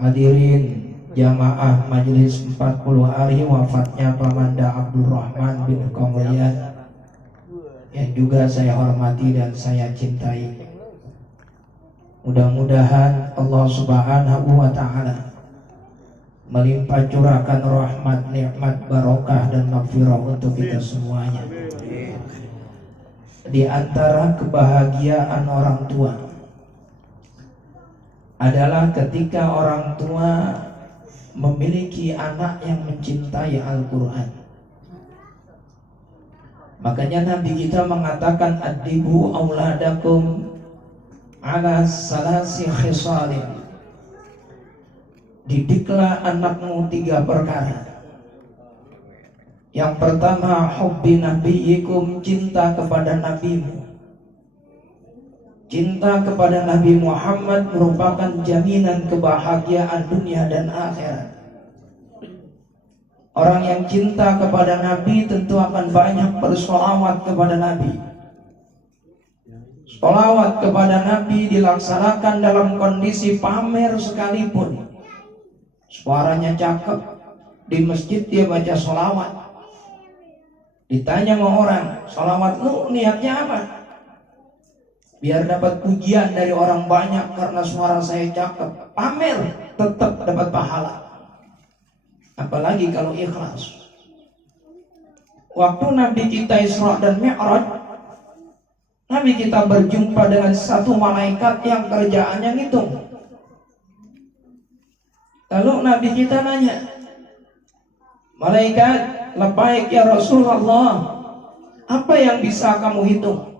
Hadirin jamaah majelis 40 hari wafatnya Pamanda Abdurrahman bin Qamriyah yang juga saya hormati dan saya cintai. Mudah-mudahan Allah Subhanahu wa Ta'ala melimpah curahkan rahmat, nikmat, barokah dan maghfirah untuk kita semuanya. Di antara kebahagiaan orang tua adalah ketika orang tua memiliki anak yang mencintai Al-Quran. Makanya Nabi kita mengatakan adibu auladakum ala salasi khisalin. Didiklah anakmu 3 perkara. Yang pertama, hubbi nabiyikum, cinta kepada nabimu. Cinta kepada Nabi Muhammad merupakan jaminan kebahagiaan dunia dan akhirat. Orang yang cinta kepada Nabi tentu akan banyak bersolawat kepada Nabi. Solawat kepada Nabi dilaksanakan dalam kondisi pamer sekalipun. Suaranya cakep, di masjid dia baca solawat. Ditanya sama orang, solawat lu niatnya apa? Biar dapat pujian dari orang banyak karena suara saya cakep. Pamer, tetap dapat pahala. Apalagi kalau ikhlas. Waktu Nabi kita Isra dan Mi'raj, Nabi kita berjumpa dengan satu malaikat yang kerjaannya ngitung. Lalu Nabi kita nanya, malaikat, labbaik ya Rasulullah, apa yang bisa kamu hitung?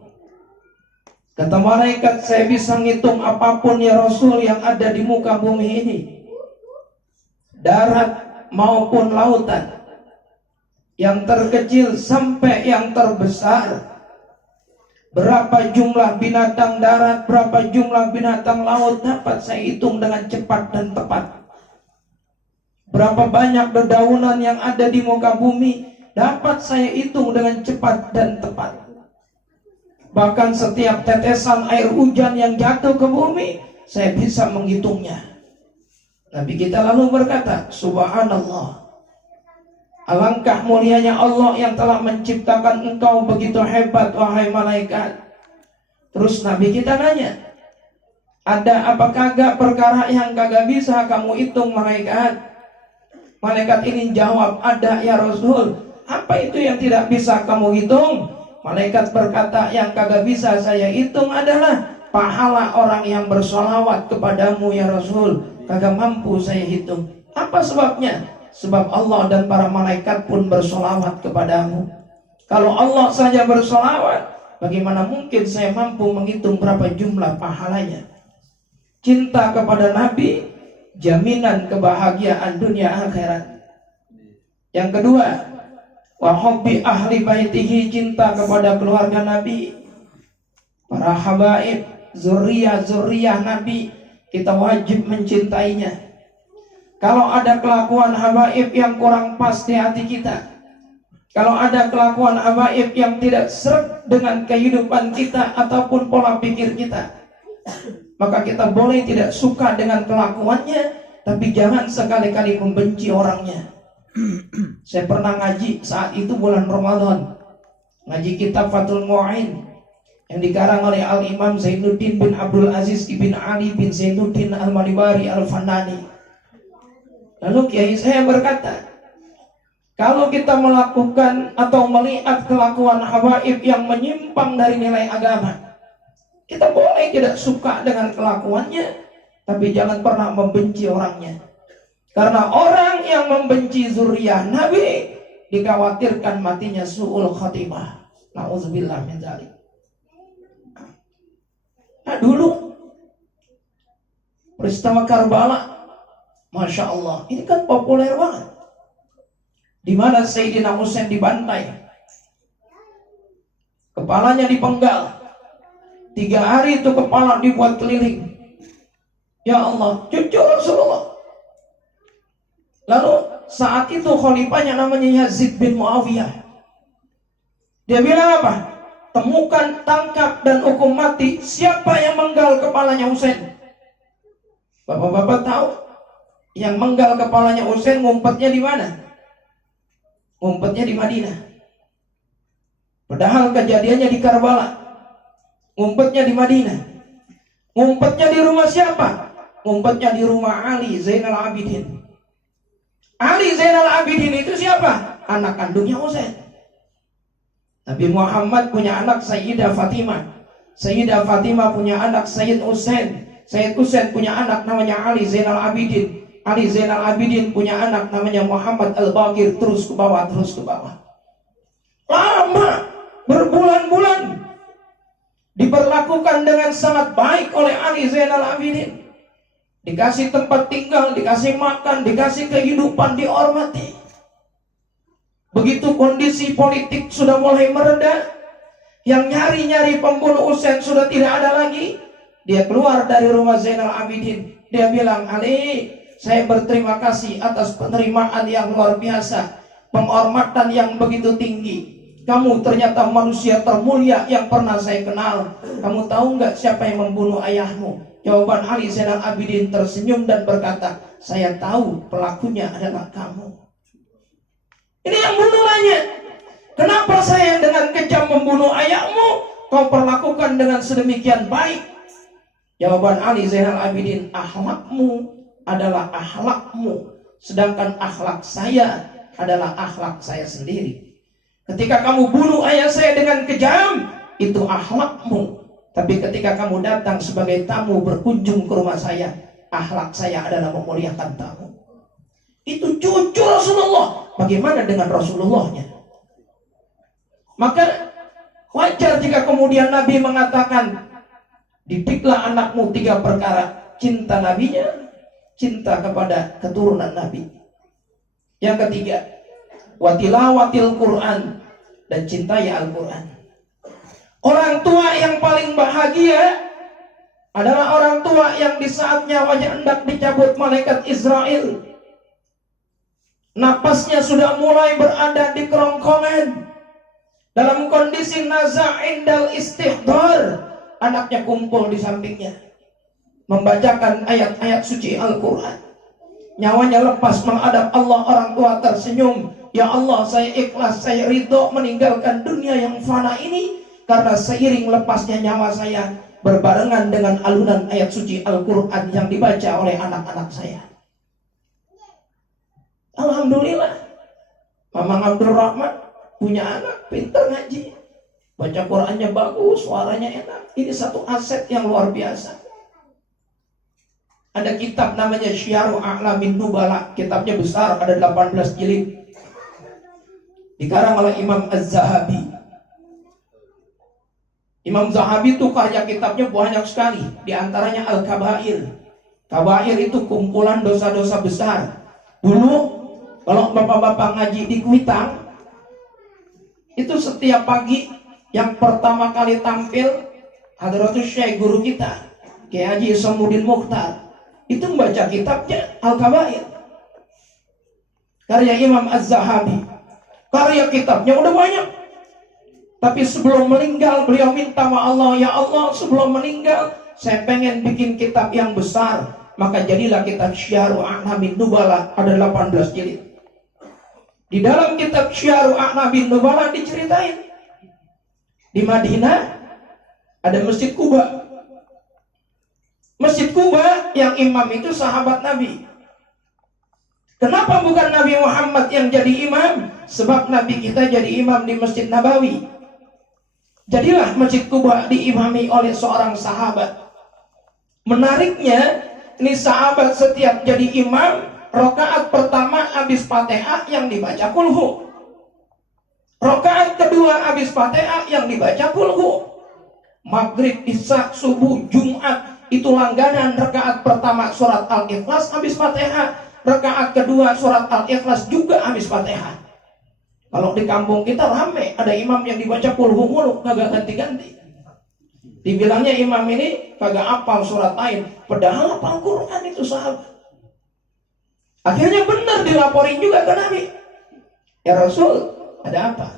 Kata malaikat, saya bisa ngitung apapun ya Rasul yang ada di muka bumi ini, darat maupun lautan, yang terkecil sampai yang terbesar. Berapa jumlah binatang darat, berapa jumlah binatang laut dapat saya hitung dengan cepat dan tepat. Berapa banyak dedaunan yang ada di muka bumi dapat saya hitung dengan cepat dan tepat. Bahkan setiap tetesan air hujan yang jatuh ke bumi saya bisa menghitungnya. Nabi kita lalu berkata, Subhanallah, alangkah mulianya Allah yang telah menciptakan engkau begitu hebat wahai malaikat. Terus Nabi kita nanya, ada apa kagak perkara yang kagak bisa kamu hitung malaikat? Malaikat ini jawab, ada ya Rasul. Apa itu yang tidak bisa kamu hitung? Malaikat berkata, yang kagak bisa saya hitung adalah pahala orang yang bersolawat kepadamu ya Rasul. Kagak mampu saya hitung. Apa sebabnya? Sebab Allah dan para malaikat pun bersolawat kepadamu. Kalau Allah saja bersolawat, bagaimana mungkin saya mampu menghitung berapa jumlah pahalanya? Cinta kepada Nabi jaminan kebahagiaan dunia akhirat. Yang kedua, wa hubbi ahli baitihi, cinta kepada keluarga Nabi, para habaib, zuriyah Nabi, kita wajib mencintainya. Kalau ada kelakuan habaib yang kurang pas di hati kita, kalau ada kelakuan habaib yang tidak seret dengan kehidupan kita ataupun pola pikir kita, maka kita boleh tidak suka dengan kelakuannya, tapi jangan sekali-kali membenci orangnya. Saya pernah ngaji saat itu bulan Ramadan, ngaji kitab Fathul Mu'in yang dikarang oleh Al-Imam Zainuddin bin Abdul Aziz ibn Ali bin Zainuddin Al-Malibari Al-Fanani. Lalu kiai saya berkata, kalau kita melakukan atau melihat kelakuan habaib yang menyimpang dari nilai agama, kita boleh tidak suka dengan kelakuannya, tapi jangan pernah membenci orangnya. Karena orang yang membenci zuriyah Nabi dikhawatirkan matinya su'ul khatimah. Na'udzubillah min dzalik. Nah dulu peristiwa Karbala, Masya Allah, ini kan populer banget. Di mana Sayyidina Husain dibantai, kepalanya dipenggal, 3 hari itu kepala dibuat keliling. Ya Allah, cucu Rasulullah. Lalu saat itu khalifahnya namanya Yazid bin Muawiyah. Dia bilang apa? Temukan, tangkap dan hukum mati siapa yang menggal kepalanya Husain. Bapak-bapak tahu yang menggal kepalanya Husain ngumpetnya di mana? Ngumpetnya di Madinah. Padahal kejadiannya di Karbala. Ngumpetnya di Madinah. Ngumpetnya di rumah siapa? Ngumpetnya di rumah Ali Zainal Abidin. Ali Zainal Abidin itu siapa? Anak kandungnya Husain. Nabi Muhammad punya anak Sayyidah Fatimah. Sayyidah Fatimah punya anak Sayyid Husain. Sayyid Husain punya anak namanya Ali Zainal Abidin. Ali Zainal Abidin punya anak namanya Muhammad Al-Baqir. Terus ke bawah, terus ke bawah. Lama, berbulan-bulan diperlakukan dengan sangat baik oleh Ali Zainal Abidin. Dikasih tempat tinggal, dikasih makan, dikasih kehidupan, dihormati. Begitu kondisi politik sudah mulai mereda, yang nyari-nyari pembunuh Husain sudah tidak ada lagi, dia keluar dari rumah Zainal Abidin. Dia bilang, Ali, saya berterima kasih atas penerimaan yang luar biasa, penghormatan yang begitu tinggi. Kamu ternyata manusia termulia yang pernah saya kenal. Kamu tahu nggak siapa yang membunuh ayahmu? Jawaban Ali Zainal Abidin tersenyum dan berkata, saya tahu pelakunya adalah kamu. Ini yang bunuhnya. Kenapa saya dengan kejam membunuh ayahmu, kau perlakukan dengan sedemikian baik? Jawaban Ali Zainal Abidin, akhlakmu adalah akhlakmu, sedangkan akhlak saya adalah akhlak saya sendiri. Ketika kamu bunuh ayah saya dengan kejam, itu akhlakmu. Tapi ketika kamu datang sebagai tamu berkunjung ke rumah saya, akhlak saya adalah memuliakan tamu. Itu cucu Rasulullah. Bagaimana dengan Rasulullahnya? Maka wajar jika kemudian Nabi mengatakan, didiklah anakmu 3 perkara. Cinta nabinya, cinta kepada keturunan Nabi. Yang ketiga, watilawatil Quran, dan cintai Al-Quran. Orang tua yang paling bahagia adalah orang tua yang di saat nyawanya hendak dicabut malaikat Israel, napasnya sudah mulai berada di kerongkongan, dalam kondisi naza' indal istihdar, anaknya kumpul di sampingnya membacakan ayat-ayat suci Al-Quran. Nyawanya lepas menghadap Allah, orang tua tersenyum. Ya Allah, saya ikhlas, saya ridho meninggalkan dunia yang fana ini, karena seiring lepasnya nyawa saya berbarengan dengan alunan ayat suci Al-Quran yang dibaca oleh anak-anak saya. Alhamdulillah, Mamang Abdul Rahman punya anak pintar ngaji, baca Qurannya bagus, suaranya enak. Ini satu aset yang luar biasa. Ada kitab namanya Syiaru A'lamin Nubala. Kitabnya besar, ada 18 jilid, dikarang oleh Imam Az-Zahabi. Imam Zahabi itu karya kitabnya banyak sekali. Di antaranya Al-Kabair. Kabair itu kumpulan dosa-dosa besar. Dulu kalau bapak-bapak ngaji di Kuitang, itu setiap pagi yang pertama kali tampil Hadratus Syekh guru kita, Kiai Haji Isamuddin Mukhtar, itu membaca kitabnya Al-Kabair, karya Imam Az-Zahabi. Karya kitabnya udah banyak. Tapi sebelum meninggal beliau minta sama Allah, ya Allah, sebelum meninggal saya pengen bikin kitab yang besar. Maka jadilah kitab Syiaru A'lamin Nubala, ada 18 jilid. Di dalam kitab Syiaru A'lamin Nubala diceritain, di Madinah ada Masjid Quba. Masjid Quba yang imam itu sahabat Nabi. Kenapa bukan Nabi Muhammad yang jadi imam? Sebab Nabi kita jadi imam di Masjid Nabawi. Jadilah Masjid Quba diimami oleh seorang sahabat. Menariknya, ini sahabat setiap jadi imam, rakaat pertama habis Fatihah yang dibaca kulhu. Rakaat kedua habis Fatihah yang dibaca kulhu. Maghrib, Isya, subuh, Jumat itu langganan. Rakaat pertama surat Al-Ikhlas habis Fatihah. Rakaat kedua surat Al-Ikhlas juga habis Fatihah. Kalau di kampung kita rame, ada imam yang dibaca kulhu mulu, kagak ganti-ganti. Dibilangnya imam ini kagak hafal surat lain, padahal hafal Quran itu sahabat. Akhirnya benar dilaporin juga ke Nabi. Ya Rasul, ada apa?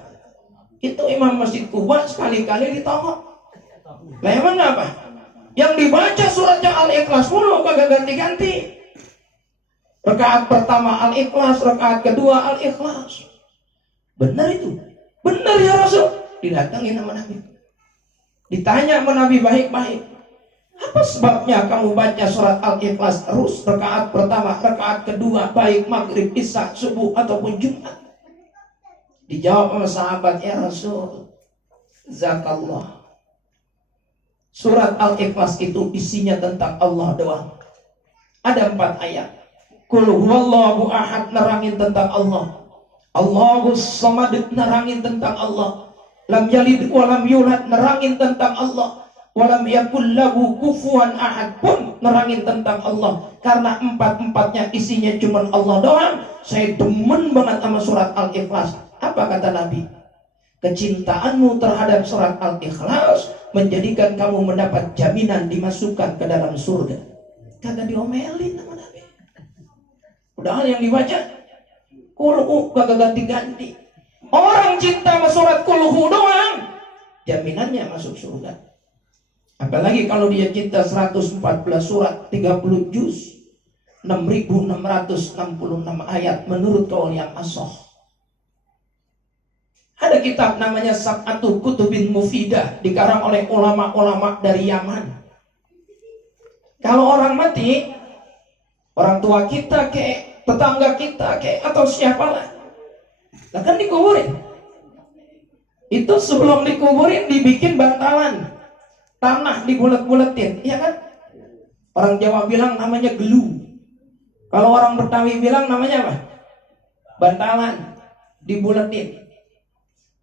Itu imam Masjid Quba sekali-kali ditolak. Lah emang apa? Yang dibaca suratnya Al-Ikhlas mulu, kagak ganti-ganti. Rakaat pertama Al-Ikhlas, rakaat kedua Al-Ikhlas. Benar itu. Benar ya Rasul. Didatangin sama Nabi. Ditanya sama Nabi baik-baik. Apa sebabnya kamu baca surat Al-Ikhlas terus? Rakaat pertama, rakaat kedua, baik maghrib, isya, subuh ataupun Jumat. Dijawab sama sahabat, ya Rasul, zakallah. Surat Al-Ikhlas itu isinya tentang Allah doang. Ada 4 ayat. Qul huwallahu ahad, nerangin tentang Allah. Allahus samad, nerangin tentang Allah. Lam yalid wa lam yulad, nerangin tentang Allah. Walam yakul lahu kufuwan ahad, pun nerangin tentang Allah. Karena 4-empatnya isinya cuma Allah doang. Saya demen banget sama surat Al-Ikhlas. Apa kata Nabi? Kecintaanmu terhadap surat Al-Ikhlas menjadikan kamu mendapat jaminan dimasukkan ke dalam surga. Kagak diomelin sama Nabi. Udah yang dibaca kulhu, kagak ganti-ganti. Orang cinta sama surat kulhu doang, jaminannya masuk surga. Apalagi kalau dia cinta 114 surat, 30 juz, 6.666 ayat menurut kaul yang asoh. Ada kitab namanya Sab'atu Kutubin Mufidah, dikarang oleh ulama-ulama dari Yaman. Kalau orang mati, orang tua kita kek, tetangga kita kek, atau siapalah, kan dikuburin. Itu sebelum dikuburin dibikin bantalan, tanah dibulet-buletin, ya kan? Orang Jawa bilang namanya gelu. Kalau orang Betawi bilang namanya apa? Bantalan, dibuletin.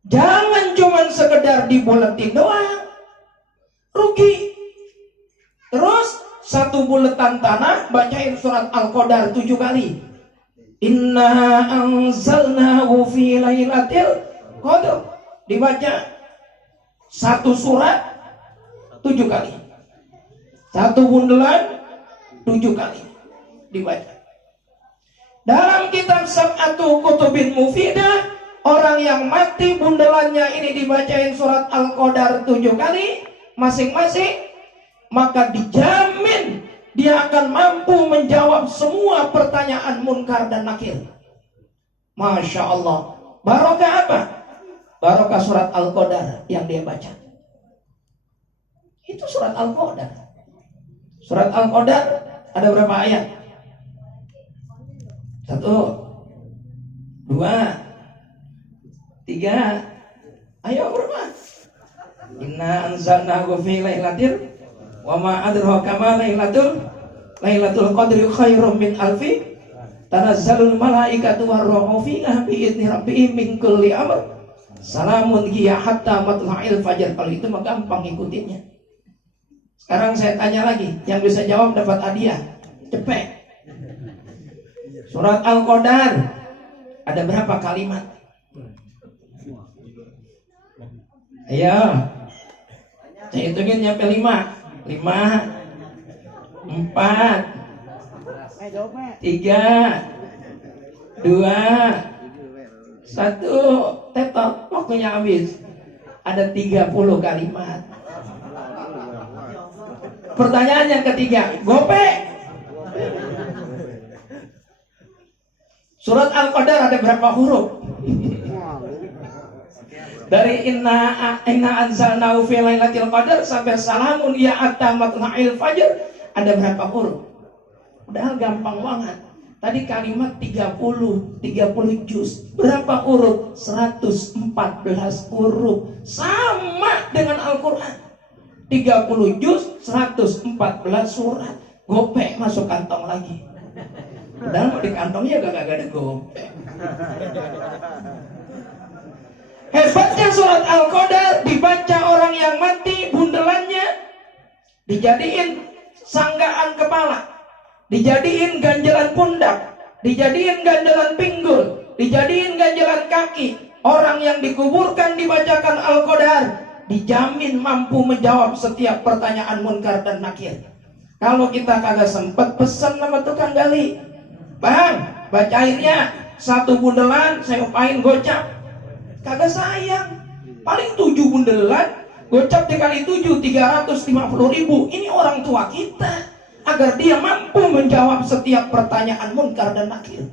Jangan cuma sekedar dibuletin doang, rugi. Terus 1 buletan tanah bacain surat Al-Qadar 7 kali. Inna anzalnahu fi lailatul qadr. Dibaca 1 surat 7 kali. 1 bundelan 7 kali dibaca. Dalam kitab Sab'atu Kutubin Mufidah, orang yang mati bundelannya ini dibacain surat Al-Qadar 7 kali masing-masing, maka dijamin dia akan mampu menjawab semua pertanyaan munkar dan nakir. Masya Allah. Barokah apa? Barokah surat Al-Qadar yang dia baca. Itu surat Al-Qadar. Surat Al-Qadar ada berapa ayat? 1, 2, 3. Ayo berapa? Inna anzalnahu fi lailatul wa ma adraka ma lailatul qadri khairum min alfi tanazzalul malaikatu war-ruhu fiha bi idzni rabbihim min kulli amr salamun hiya hatta matla'il fajar. Kalau itu mah gampang ngikutinnya. Sekarang saya tanya lagi, yang bisa jawab dapat hadiah. Cepet. Surat Al-Qadar ada berapa kalimat? Ayo, saya hitungin nyampe 5, 4, 3, 2, 1. Tetot, waktunya habis. Ada 30 kalimat. Pertanyaan yang ketiga, gope. Surat Al-Qadar ada berapa huruf? Dari inna anzalnahu fi lailatul qadar sampai salamun ya hatta matla'il fajr ada berapa huruf? Padahal gampang banget. Tadi kalimat 30 juz. Berapa huruf? 114 huruf. Sama dengan Al-Qur'an. 30 juz, 114 surat. Gopek masuk kantong lagi. Padahal di kantongnya gak ada gopek. Hebatnya surat Al-Qadar dibaca orang yang mati, bundelannya dijadiin sanggaan kepala, dijadiin ganjalan pundak, dijadiin ganjalan pinggul, dijadiin ganjalan kaki. Orang yang dikuburkan dibacakan Al-Qadar dijamin mampu menjawab setiap pertanyaan munkar dan nakir. Kalau kita kagak sempet pesan sama tukang gali, bang bacainnya 1 bundelan saya upain gocap. Kagak sayang, paling 7 bundelan Gocap dikali 7, 350.000. Ini orang tua kita, agar dia mampu menjawab setiap pertanyaan munkar dan nakir.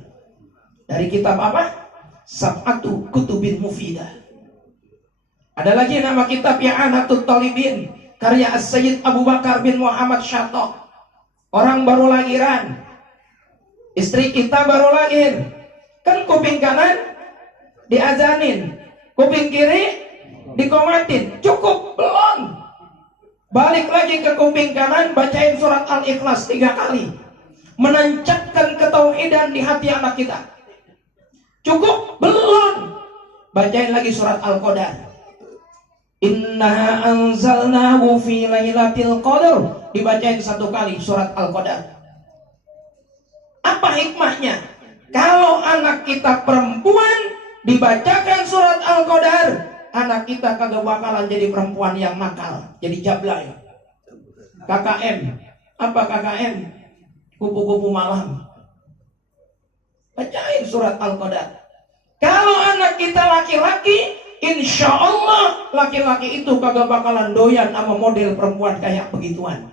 Dari kitab apa? Sab'atu Kutubin Mufidah. Ada lagi nama kitab I'anatul Talibin, karya As-Sayyid Abu Bakar bin Muhammad Syatok. Orang baru lahiran, istri kita baru lahir, kan kuping kanan diazanin, kuping kiri dikomatin, cukup belum? Balik lagi ke kuping kanan, bacain surat Al-Ikhlas 3 kali, menancapkan ketauhidan di hati anak kita. Cukup belum? Bacain lagi surat Al-Qadar. Inna anzalnahu fi lailatul qadar. Dibacain 1 kali surat Al-Qadar. Apa hikmahnya? Kalau anak kita perempuan dibacakan surat Al-Qadar, anak kita kagak bakalan jadi perempuan yang nakal, jadi jablay. KKM. Apa KKM? Kupu-kupu malam. Bacain surat Al-Qadar. Kalau anak kita laki-laki, insya Allah laki-laki itu kagak bakalan doyan sama model perempuan kayak begituan.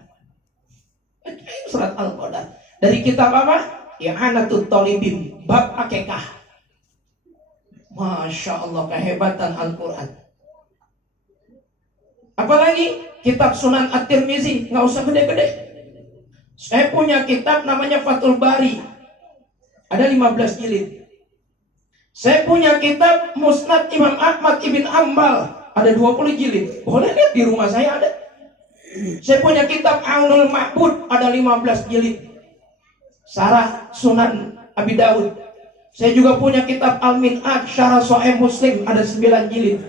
Bacain surat Al-Qadar. Dari kitab apa? I'anatul Talibin, bab akikah. Masya Allah, kehebatan Al-Quran. Apalagi kitab Sunan At-Tirmizi, nggak usah gede-gede. Saya punya kitab namanya Fathul Bari, ada 15 jilid. Saya punya kitab Musnad Imam Ahmad Ibn Hanbal, ada 20 jilid. Boleh lihat di rumah saya ada. Saya punya kitab Aunul Ma'bud, ada 15 jilid. Sarah Sunan Abi Dawud. Saya juga punya kitab Al-Min'ad Syarah Sahih Muslim, ada 9 jilid.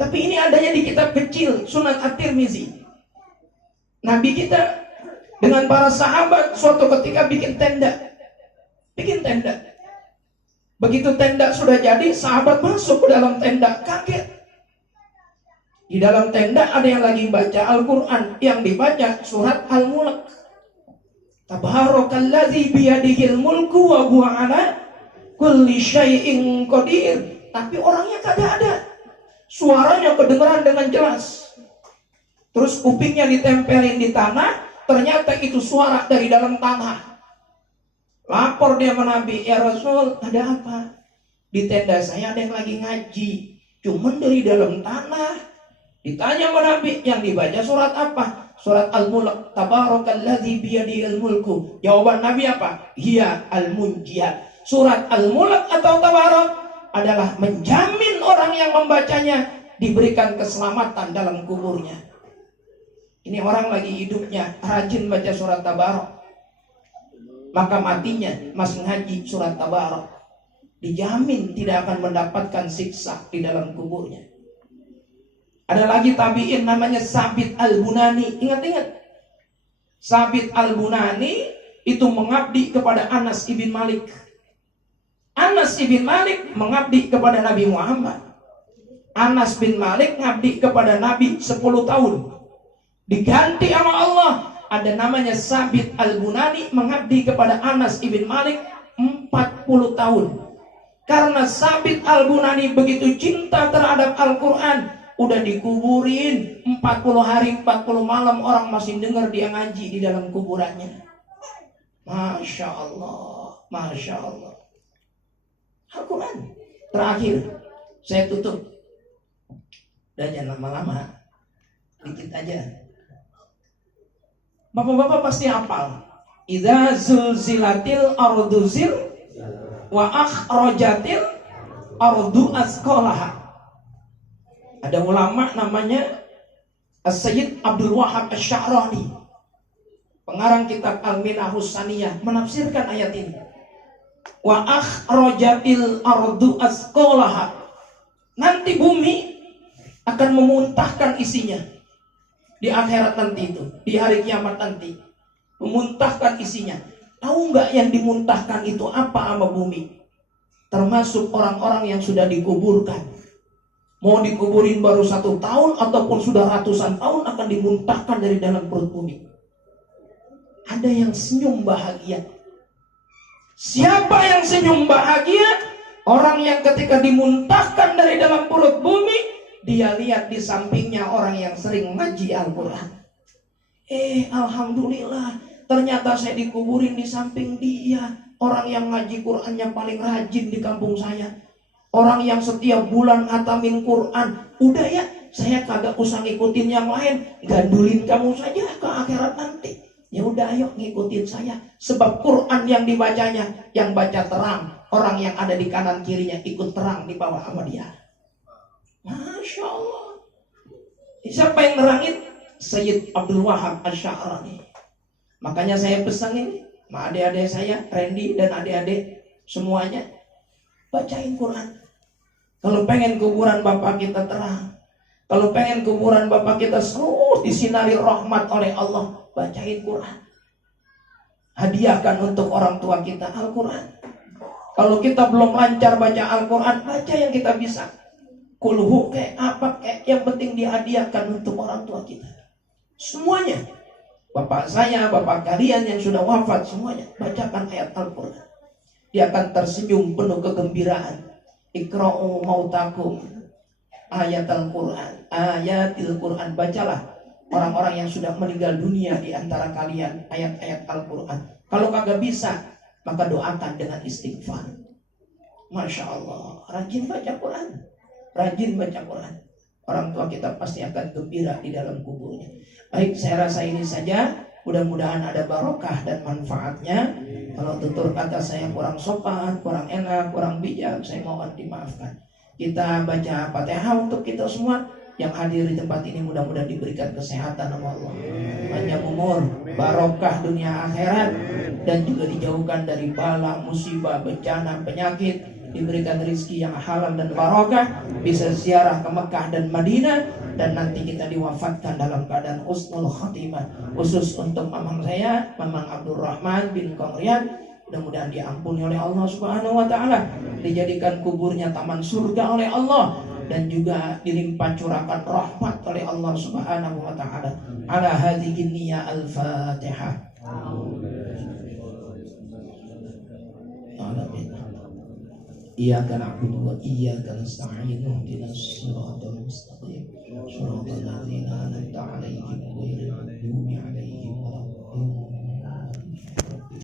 Tapi ini adanya di kitab kecil Sunan At-Tirmizi. Nabi kita dengan para sahabat suatu ketika bikin tenda. Bikin tenda. Begitu tenda sudah jadi, sahabat masuk ke dalam tenda, kaget. Di dalam tenda ada yang lagi baca Al-Quran, yang dibaca surat Al-Mulk. Tabarakalladzi biyadihil mulku wa huwa ala kulli syai'in qadir. Tapi orangnya kagak ada. Suaranya kedengeran dengan jelas. Terus kupingnya ditempelin di tanah, ternyata itu suara dari dalam tanah. Lapor dia ke Nabi, ya Rasul, ada apa? Di tenda saya ada yang lagi ngaji, cuman dari dalam tanah. Ditanya ke Nabi, yang dibaca surat apa? Surat Al-Mulk. Tabarakalladzi biyadihil mulku. Jawaban Nabi apa? Hiya al-munjiyat. Surat Al-Mulk atau Tabarak adalah menjamin orang yang membacanya diberikan keselamatan dalam kuburnya. Ini orang lagi hidupnya rajin baca surat Tabarak, maka matinya masih ngaji surat Tabarak, dijamin tidak akan mendapatkan siksa di dalam kuburnya. Ada lagi tabi'in namanya Sabit Al-Bunani. Ingat-ingat, Sabit Al-Bunani itu mengabdi kepada Anas ibn Malik. Anas ibn Malik mengabdi kepada Nabi Muhammad. Anas bin Malik ngabdi kepada Nabi 10 tahun. Diganti sama Allah, ada namanya Sabit Al-Bunani mengabdi kepada Anas ibn Malik 40 tahun. Karena Sabit Al-Bunani begitu cinta terhadap Al-Quran, udah dikuburin 40 hari 40 malam, orang masih dengar dia ngaji di dalam kuburannya. Masya Allah, Masya Allah. Al-Quran. Terakhir, saya tutup. Udah jangan lama-lama, dikit aja. Bapak-bapak pasti hafal. Idza zulzilatil ardu zil wa akhrajatil ardu asqalaha. Ada ulama namanya As-Sayyid Abdul Wahab Asy-Sya'rani, pengarang kitab Al-Minahus Saniyah, menafsirkan ayat ini. Wa akhrajatil ardu asqalaha. Nanti bumi akan memuntahkan isinya. Di akhirat nanti itu, di hari kiamat nanti, memuntahkan isinya. Tahu nggak yang dimuntahkan itu apa sama bumi? Termasuk orang-orang yang sudah dikuburkan. Mau dikuburin baru 1 tahun ataupun sudah ratusan tahun, akan dimuntahkan dari dalam perut bumi. Ada yang senyum bahagia. Siapa yang senyum bahagia? Orang yang ketika dimuntahkan dari dalam perut bumi, Dia lihat di sampingnya orang yang sering ngaji Al-Quran. Alhamdulillah, ternyata saya dikuburin di samping dia. Orang yang ngaji Qurannya paling rajin di kampung saya. Orang yang setiap bulan khatamin Quran. Udah ya, saya kagak usah ngikutin yang lain. Gandulin kamu saja ke akhirat nanti. Ya udah, ayo ngikutin saya. Sebab Quran yang dibacanya, yang baca terang, orang yang ada di kanan kirinya ikut terang di bawah sama dia. Masya Allah. Siapa yang nerangin? Sayyid Abdul Wahab Asy'arani. Makanya saya pesan ini sama adik-adik saya, Randy dan adik-adik semuanya, bacain Quran. Kalau pengen kuburan bapak kita terang, kalau pengen kuburan bapak kita seluruh disinari rahmat oleh Allah, bacain Quran. Hadiahkan untuk orang tua kita Al-Quran. Kalau kita belum lancar baca Al-Quran, baca yang kita bisa. Kulhu kayak apa kayak, yang penting dihadiahkan untuk orang tua kita. Semuanya. Bapak saya, bapak kalian yang sudah wafat, semuanya bacakan ayat Al-Quran. Dia akan tersenyum penuh kegembiraan. Iqra'u mautakum ayat Al-Quran, ayatil Quran. Bacalah orang-orang yang sudah meninggal dunia di antara kalian ayat-ayat Al-Quran. Kalau kagak bisa, maka doakan dengan istighfar. Masya Allah, rajin baca Quran. Rajin baca Quran. Orang tua kita pasti akan gembira di dalam kuburnya. Baik, saya rasa ini saja. Mudah-mudahan ada barokah dan manfaatnya. Kalau tutur kata saya kurang sopan, kurang enak, kurang bijak, saya mohon dimaafkan. Kita baca Fatihah untuk kita semua yang hadir di tempat ini, mudah-mudahan diberikan kesehatan oleh Allah, panjang umur, barokah dunia akhirat, dan juga dijauhkan dari bala, musibah, bencana, penyakit. Diberikan rezeki yang halal dan barokah, bisa ziarah ke Mekah dan Madinah, dan nanti kita diwafatkan dalam keadaan husnul khatimah. Khusus untuk mamang saya, Mamang Abdurrahman bin Qamrian, mudah-mudahan diampuni oleh Allah Subhanahu wa taala, dijadikan kuburnya taman surga oleh Allah, dan juga dilimpah curahkan rahmat oleh Allah Subhanahu wa taala. Ala hadhihi niyyah al-Fatihah. Iyyaka na'budu wa iyyaka nasta'in ihdinas siratal